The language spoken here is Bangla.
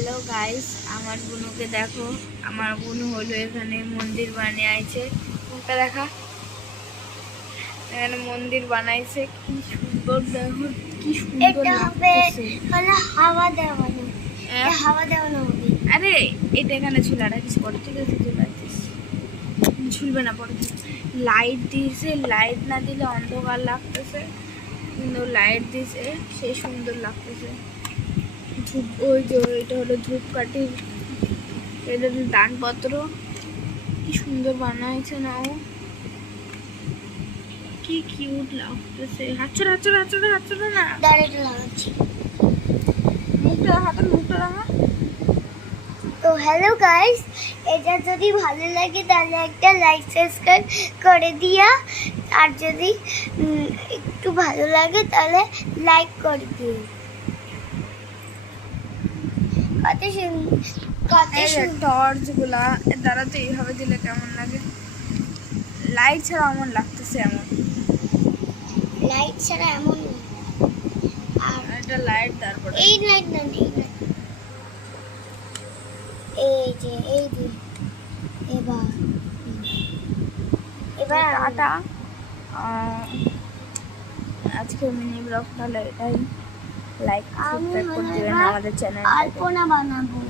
হ্যালো গাইস, আমার বোনকে দেখো। আমার বোন হলো এখানে মন্দির বানিয়েছে। মুখটা দেখা, এখানে মন্দির বানাইছে। কি সুন্দর দেখো, কি সুন্দর লাগতেছে। হাওয়া দেওয়ানো, হাওয়া দেওয়ানো হবে। আরে এটা এখানে ঝুলা রাখিস, পরে ঠিক আছে ঝুলা রাখিস, ঝুলবে না পরে। লাইট দিয়েছে, লাইট না দিলে অন্ধকার লাগতেছে, কিন্তু লাইট দিয়েছে সেই সুন্দর লাগতেছে। ধূপ, ওই যে এটা হলো ধূপকাঠি, এটা হলো দানপত্র। কি সুন্দর বানাইছে না ও, কি কিউট লাগতেছে। হাতছড়া হাতছড়া হাতছড়া হাতছড়া না, দাঁড়িয়ে লাগাচ্ছি। মুখটা হাতের মুখটা রাখা। তো হ্যালো গাইস, এটা যদি ভালো লাগে তাহলে একটা লাইক সাবস্ক্রাইব করে দিয়া, আর যদি একটু ভালো লাগে তাহলে লাইক করে দিও। টর্চ গুলা দ্বারা তো এইভাবে দিলে কেমন লাগে, লাইট ছাড়া এমন লাগতেছে। এমন লাইট ছাড়া এমন না। আর এটা লাইট, তারপরে এই লাইট না, এই যে এবার টাটা। আজকে মিনি ব্লগ তাহলে এটাই। লাইক সাবস্ক্রাইব করে দেবেন আমাদের চ্যানেল। আলপনা বানাবো।